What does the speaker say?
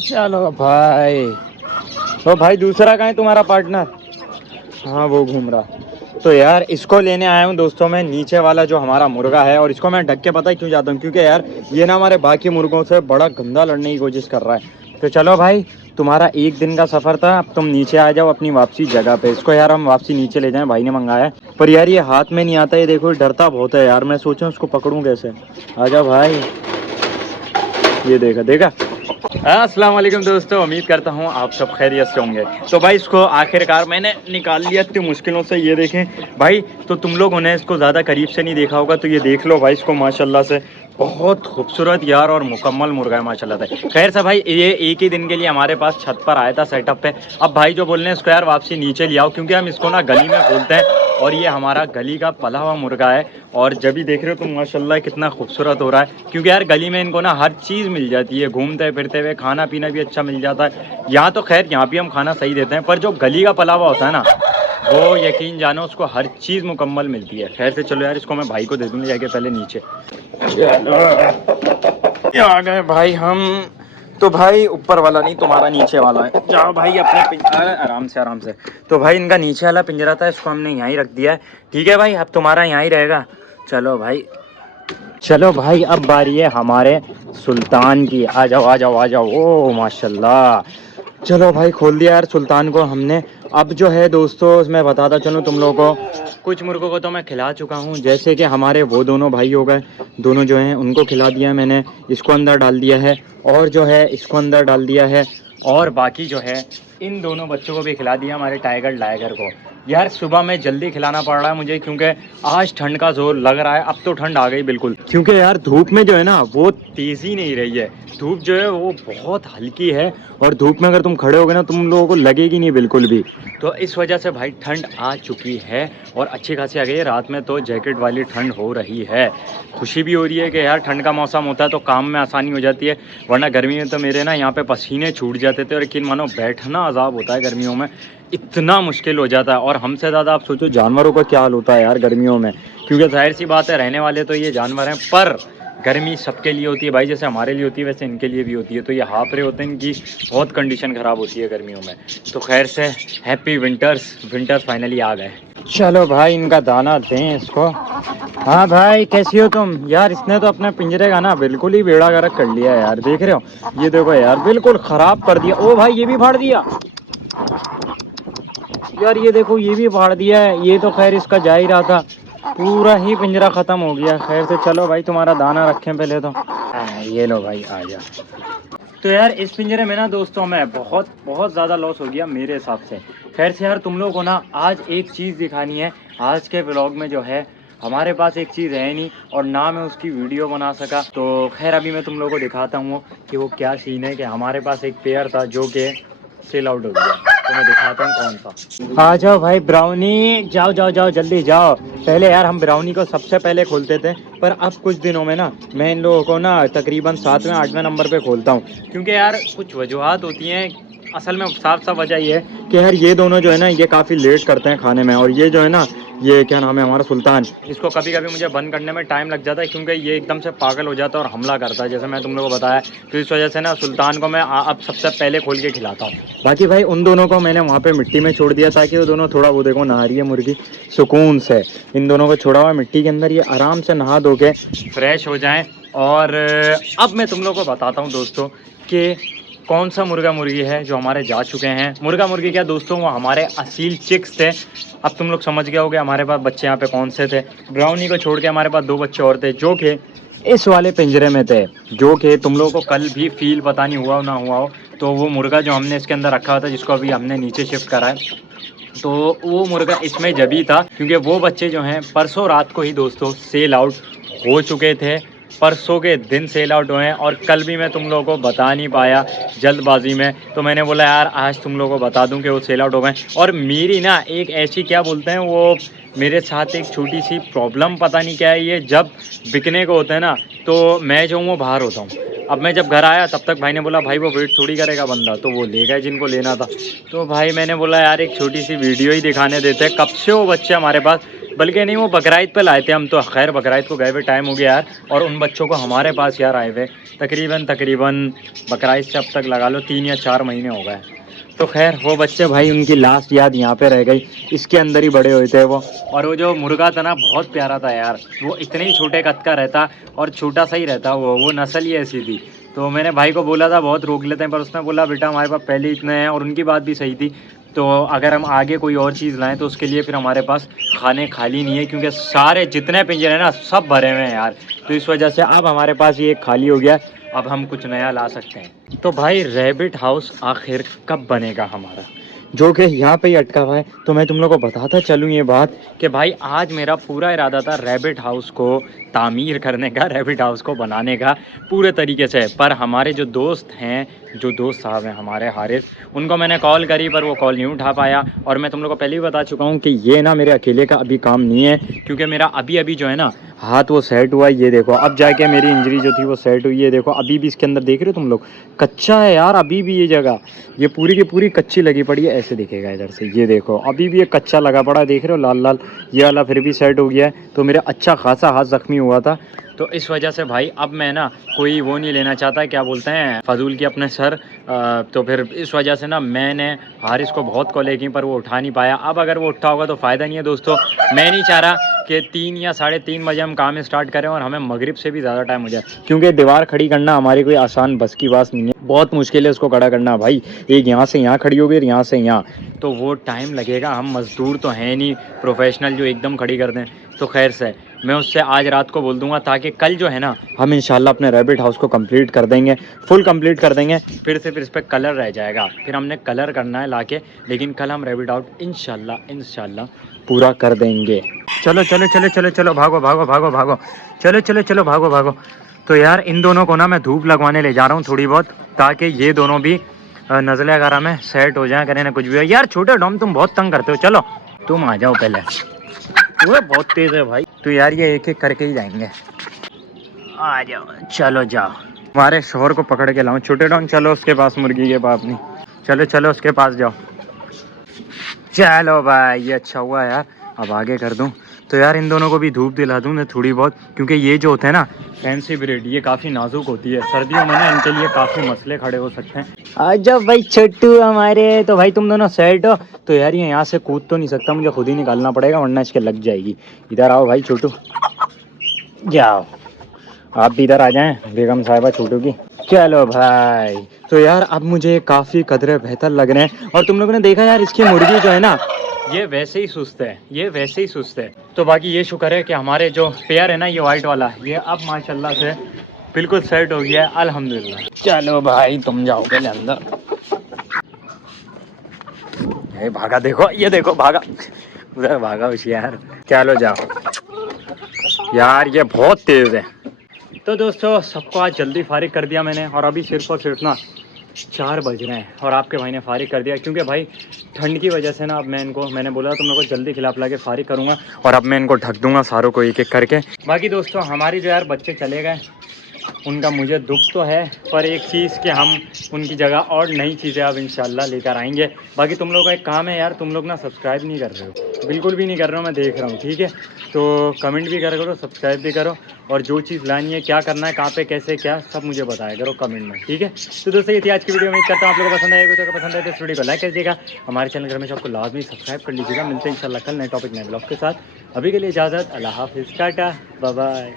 चलो भाई। तो भाई दूसरा कहाँ है तुम्हारा पार्टनर? हाँ वो घूम रहा। तो यार इसको लेने आया हूँ दोस्तों मैं, नीचे वाला जो हमारा मुर्गा है, और इसको मैं ढक के पता है क्यों जाता हूँ, क्योंकि यार ये ना हमारे बाकी मुर्गों से बड़ा गंदा लड़ने की कोशिश कर रहा है। तो चलो भाई, तुम्हारा एक दिन का सफ़र था, अब तुम नीचे आ जाओ अपनी वापसी जगह पे। इसको यार हम वापसी नीचे ले जाएं, भाई ने मंगाया है। पर यार ये हाथ में नहीं आता, ये देखो डरता बहुत है यार, मैं सोचा उसको पकड़ूँ कैसे। आ जाओ भाई। ये देखा देखा। अस्सलाम वालेकुम दोस्तों, उम्मीद करता हूँ आप सब खैरियत से होंगे। तो भाई इसको आखिरकार मैंने निकाल लिया इतनी मुश्किलों से। ये देखें भाई, तो तुम लोगों ने इसको ज़्यादा करीब से नहीं देखा होगा, तो ये देख लो भाई इसको, माशाल्लाह से बहुत खूबसूरत यार और मुकम्मल मुर्गा है माशाल्लाह से। खैर से भाई, ये एक ही दिन के लिए हमारे पास छत पर आया था सेटअप पे। अब भाई जो बोल रहे हैं इसको यार वापसी नीचे ले आओ, क्योंकि हम इसको ना गली में खोलते हैं, और ये हमारा गली का पला हुआ मुर्गा है। और जब भी देख रहे हो तुम माशाल्लाह कितना खूबसूरत हो रहा है, क्योंकि यार गली में इनको ना हर चीज़ मिल जाती है, घूमते फिरते हुए खाना पीना भी अच्छा मिल जाता है। यहाँ तो खैर यहाँ भी हम खाना सही देते हैं, पर जो गली का पला हुआ होता है ना, वो यकीन जानो उसको हर चीज़ मुकम्मल मिलती है। खैर से चलो यार, इसको मैं भाई को दे दूँगा जाके पहले नीचे। आ गए भाई हम। तो भाई ऊपर वाला नहीं, तुम्हारा नीचे वाला है। जाओ भाई अपने पिंजरा, आराम से आराम से। तो भाई इनका नीचे वाला पिंजरा था, इसको हमने यहाँ ही रख दिया है। ठीक है भाई, अब तुम्हारा यहाँ ही रहेगा। चलो भाई, चलो भाई, अब बारी है हमारे सुल्तान की। आ जाओ आ जाओ आ जाओ। ओ माशाल्लाह। चलो भाई खोल दिया यार सुल्तान को हमने। अब जो है दोस्तों, मैं बताता चलूँ तुम लोगों को, कुछ मुर्गों को तो मैं खिला चुका हूँ, जैसे कि हमारे वो दोनों भाई हो गए, दोनों जो हैं उनको खिला दिया मैंने। इसको अंदर डाल दिया है, और जो है इसको अंदर डाल दिया है, और बाकी जो है इन दोनों बच्चों को भी खिला दिया, हमारे टाइगर लाइगर को। यार सुबह में जल्दी खिलाना पड़ रहा है मुझे, क्योंकि आज ठंड का जोर लग रहा है। अब तो ठंड आ गई बिल्कुल, क्योंकि यार धूप में जो है ना वो तेज़ी नहीं रही है, धूप जो है वो बहुत हल्की है, और धूप में अगर तुम खड़े होगे ना तुम लोगों को लगेगी नहीं बिल्कुल भी। तो इस वजह से भाई ठंड आ चुकी है, और अच्छी खासी आ गई है। रात में तो जैकेट वाली ठंड हो रही है। खुशी भी हो रही है कि यार ठंड का मौसम होता है तो काम में आसानी हो जाती है, वरना गर्मी में तो मेरे ना यहाँ पे पसीने छूट जाते थे, और यकीन मानो बैठना अजाब होता है गर्मियों में, इतना मुश्किल हो जाता है। और हमसे ज़्यादा आप सोचो जानवरों का क्या हाल होता है यार गर्मियों में, क्योंकि जाहिर सी बात है रहने वाले तो ये जानवर हैं, पर गर्मी सबके लिए होती है भाई, जैसे हमारे लिए होती है वैसे इनके लिए भी होती है। तो ये हाफ रहे होते हैं, इनकी बहुत कंडीशन ख़राब होती है गर्मियों में। तो खैर से हैप्पी विंटर्स, विंटर्स फाइनली आ गए। चलो भाई इनका दाना दें इसको। हाँ भाई कैसी हो तुम? यार इसने तो अपने पिंजरे का ना बिल्कुल ही बेड़ा गर्क कर लिया है यार, देख रहे हो? ये देखो यार बिल्कुल ख़राब कर दिया। ओ भाई ये भी फाड़ दिया यार, ये देखो ये भी फाड़ दिया है। ये तो खैर इसका जा ही रहा था, पूरा ही पिंजरा ख़त्म हो गया। खैर से चलो भाई, तुम्हारा दाना रखें पहले तो। ये लो भाई आ जा। तो यार इस पिंजरे में ना दोस्तों मैं बहुत बहुत ज़्यादा लॉस हो गया मेरे हिसाब से। खैर से यार तुम लोगों को ना आज एक चीज़ दिखानी है। आज के व्लॉग में जो है हमारे पास एक चीज़ है नहीं, और ना मैं उसकी वीडियो बना सका। तो खैर अभी मैं तुम लोगों को दिखाता हूँ कि वो क्या सीन है। कि हमारे पास एक पेयर था जो कि सेल आउट हो गया, तो मैं दिखाता हूँ कौन सा। आ जाओ भाई ब्राउनी, जाओ जाओ जाओ जल्दी जाओ। पहले यार हम ब्राउनी को सबसे पहले खोलते थे, पर अब कुछ दिनों में ना मैं इन लोगों को ना तकरीबन 7वें 8वें नंबर पे खोलता हूँ, क्योंकि यार कुछ वजूहत होती हैं। असल में साफ साफ वजह ये है कि यार ये दोनों जो है ना ये काफ़ी लेट करते हैं खाने में, और ये जो है ना ये क्या नाम है हमारा सुल्तान, इसको कभी कभी मुझे बंद करने में टाइम लग जाता है, क्योंकि ये एकदम से पागल हो जाता है और हमला करता है, जैसे मैं तुम लोगों को बताया। तो इस वजह से ना सुल्तान को मैं अब सबसे पहले खोल के खिलाता हूँ। बाकी भाई उन दोनों को मैंने वहाँ पे मिट्टी में छोड़ दिया, ताकि वो दोनों थोड़ा, वो देखो नहा रही है मुर्गी सुकून से। इन दोनों को छोड़ा हुआ मिट्टी के अंदर, ये आराम से नहा धो के फ्रेश हो जाएँ। और अब मैं तुम लोगों को बताता हूँ दोस्तों कि कौन सा मुर्गा मुर्गी है जो हमारे जा चुके हैं। मुर्गा मुर्गी क्या दोस्तों, वो हमारे असील चिक्स थे। अब तुम लोग समझ गए होगे हमारे पास बच्चे यहाँ पे कौन से थे। ब्राउनी को छोड़ के हमारे पास 2 बच्चे और थे, जो कि इस वाले पिंजरे में थे, जो कि तुम लोगों को कल भी फील पता नहीं हुआ ना हुआ हो। तो वो मुर्गा जो हमने इसके अंदर रखा हुआ था, जिसको अभी हमने नीचे शिफ्ट करा है, तो वो मुर्गा इसमें जभी था, क्योंकि वो बच्चे जो हैं परसों रात को ही दोस्तों सेल आउट हो चुके थे। परसों के दिन सेल आउट हुए हैं, और कल भी मैं तुम लोगों को बता नहीं पाया जल्दबाजी में। तो मैंने बोला यार आज तुम लोगों को बता दूं कि वो सेल आउट हो गए। और मेरी ना एक ऐसी क्या बोलते हैं वो, मेरे साथ एक छोटी सी प्रॉब्लम, पता नहीं क्या है ये, जब बिकने को होता है ना तो मैं जो हूँ वो बाहर होता हूँ। अब मैं जब घर आया तब तक भाई ने बोला भाई वो वेट थोड़ी करेगा बंदा, तो वो ले गए जिनको लेना था। तो भाई मैंने बोला यार एक छोटी सी वीडियो ही दिखाने देते हैं, कब से वो बच्चे हमारे पास बल्कि नहीं, वो बकराईद पे लाए थे हम तो। खैर बकराईद को गए हुए टाइम हो गया यार, और उन बच्चों को हमारे पास यार आए हुए तकरीबन बकराईद से अब तक लगा लो 3 या 4 महीने हो गए। तो खैर वो बच्चे भाई, उनकी लास्ट याद यहाँ पे रह गई, इसके अंदर ही बड़े हुए थे वो। और वो जो मुर्गा था ना बहुत प्यारा था यार, वो इतने ही छोटे कद का रहता और छोटा सा ही रहता, वो नस्ल ही ऐसी थी। तो मैंने भाई को बोला था बहुत रोक लेते हैं, पर उसने बोला बेटा हमारे पास पहले इतने हैं, और उनकी बात भी सही थी। तो अगर हम आगे कोई और चीज़ लाएं तो उसके लिए फिर हमारे पास खाने खाली नहीं है, क्योंकि सारे जितने पिंजरे हैं ना सब भरे हुए हैं यार। तो इस वजह से अब हमारे पास ये खाली हो गया, अब हम कुछ नया ला सकते हैं। तो भाई रैबिट हाउस आखिर कब बनेगा हमारा, जो कि यहाँ पे ही अटका हुआ है। तो मैं तुम लोगों को बताता चलूँ ये बात कि भाई आज मेरा पूरा इरादा था रैबिट हाउस को तामीर करने का, रैबिट हाउस को बनाने का पूरे तरीके से। पर हमारे जो दोस्त हैं, जो दोस्त साहब हैं हमारे हारिस, उनको मैंने कॉल करी पर वो कॉल नहीं उठा पाया। और मैं तुम लोगों को पहले ही बता चुका हूँ कि ये ना मेरे अकेले का अभी काम नहीं है, क्योंकि मेरा अभी जो है ना हाथ वो सेट हुआ है। ये देखो अब जाके मेरी इंजरी जो थी वो सेट हुई है। देखो अभी भी इसके अंदर देख रहे हो तुम लोग, कच्चा है यार अभी भी। ये जगह ये पूरी की पूरी कच्ची लगी पड़ी है, ऐसे दिखेगा इधर से। ये देखो अभी भी ये कच्चा लगा पड़ा है, देख रहे हो लाल लाल। ये वाला फिर भी सेट हो गया है। तो मेरा अच्छा खासा हाथ ज़ख्मी हुआ था, तो इस वजह से भाई अब मैं ना कोई वो नहीं लेना चाहता, क्या बोलते हैं, फजूल की अपने सर। तो फिर इस वजह से ना मैंने हारिस को बहुत कॉलें की पर वो उठा नहीं पाया। अब अगर वो उठा होगा तो फ़ायदा नहीं है दोस्तों। मैं नहीं चाह रहा कि 3 या 3:30 बजे हम काम स्टार्ट करें और हमें मगरिब से भी ज़्यादा टाइम हो जाए, क्योंकि दीवार खड़ी करना हमारी कोई आसान बस की बात नहीं है। बहुत मुश्किल है उसको खड़ा करना भाई। एक यहाँ से यहाँ खड़ी होगी, यहाँ से यहाँ, तो वो टाइम लगेगा। हम मज़दूर तो हैं नहीं प्रोफेशनल जो एकदम खड़ी कर दें। तो खैर से मैं उससे आज रात को बोल दूंगा, ताकि कल जो है ना हम इंशाल्लाह अपने रैबिट हाउस को कंप्लीट कर देंगे, फुल कंप्लीट कर देंगे। फिर इस पर कलर रह जाएगा, फिर हमने कलर करना है लाके, लेकिन कल हम रैबिट हाउस इंशाल्लाह पूरा कर देंगे। चलो चलो चलो चलो चलो, भागो भागो भागो भागो, चलो चलो चलो भागो भागो। तो यार इन दोनों को ना मैं धूप लगवाने ले जा रहा हूँ थोड़ी बहुत, ताकि ये दोनों भी नज़ले वगैरह में सेट हो जाए, करें ना कुछ भी हो। यार छोटे डॉम तुम बहुत तंग करते हो, चलो तुम आ जाओ पहले। वो बहुत तेज़ है भाई। तो यार ये एक एक करके ही जाएंगे, आ जाओ चलो जाओ। हमारे शोहर को पकड़ के लाऊं, छोटे डॉन चलो उसके पास, मुर्गी के पास नहीं, चलो चलो उसके पास जाओ। चलो भाई ये अच्छा हुआ यार, अब आगे कर दूं। तो यार इन दोनों को भी धूप दिला दूं ना थोड़ी बहुत, क्योंकि ये जो होते हैं ना फैंसी ब्रीड, ये काफ़ी नाजुक होती है। सर्दियों में ना इनके लिए काफ़ी मसले खड़े हो सकते हैं। आ जाओ भाई छोटू हमारे। तो भाई तुम दोनों सेट हो। तो यार ये यहाँ से कूद तो नहीं सकता, मुझे खुद ही निकालना पड़ेगा वरना इसके लग जाएगी। इधर आओ भाई छोटू, जाओ आप भी इधर आ जाएं बेगम साहिबा छोटू की। चलो भाई। तो यार अब मुझे काफ़ी कदरे बेहतर लग रहे हैं। और तुम लोगों ने देखा यार इसकी मुर्गी जो है ना, ये वैसे ही सुस्त है, ये वैसे ही सुस्त है। तो बाकी ये शुक्र है कि हमारे जो पेयर है ना ये वाइट वाला, ये अब माशाल्लाह से बिल्कुल सेट हो गया है, अल्हम्दुलिल्लाह। चलो भाई तुम जाओ पहले अंदर। ये भागा, देखो ये देखो भागा, उधर भागा होशियार। चलो जाओ यार, ये बहुत तेज़ है। तो दोस्तों सबको आज जल्दी फारिग कर दिया मैंने, और अभी सिर्फ और सिर्फ ना 4 बज रहे हैं और आपके भाई ने फारिग कर दिया, क्योंकि भाई ठंड की वजह से ना अब मैंने बोला तुम लोगों को जल्दी खिला पिला के फारिग करूँगा, और अब मैं इनको ढक दूँगा सारों को एक एक करके। बाकी दोस्तों हमारी जो यार बच्चे चले गए उनका मुझे दुख तो है, पर एक चीज़ कि हम उनकी जगह और नई चीज़ें अब इंशाल्लाह लेकर आएंगे। बाकी तुम लोगों का एक काम है यार, तुम लोग ना सब्सक्राइब नहीं कर रहे हो, बिल्कुल भी नहीं कर रहे हो, मैं देख रहा हूँ, ठीक है। तो कमेंट भी करो, सब्सक्राइब भी करो, और जो चीज़ लानी है, क्या करना है, कहाँ पे कैसे क्या, सब मुझे बताया करो कमेंट में, ठीक है। तो दोस्तों ये थी आज की वीडियो, उम्मीद करता हूँ आप लोगों को पसंद आएगा। तो पसंद आए तो इस वीडियो को लाइक कर दीजिएगा, हमारे चैनल घर में आपको लाजमी सब्सक्राइब कर लीजिएगा। मिलते हैं इंशाल्लाह कल नए टॉपिक नए ब्लॉग के साथ। अभी के लिए इजाज़त, अल्लाह हाफिज़, टाटा बाय बाय।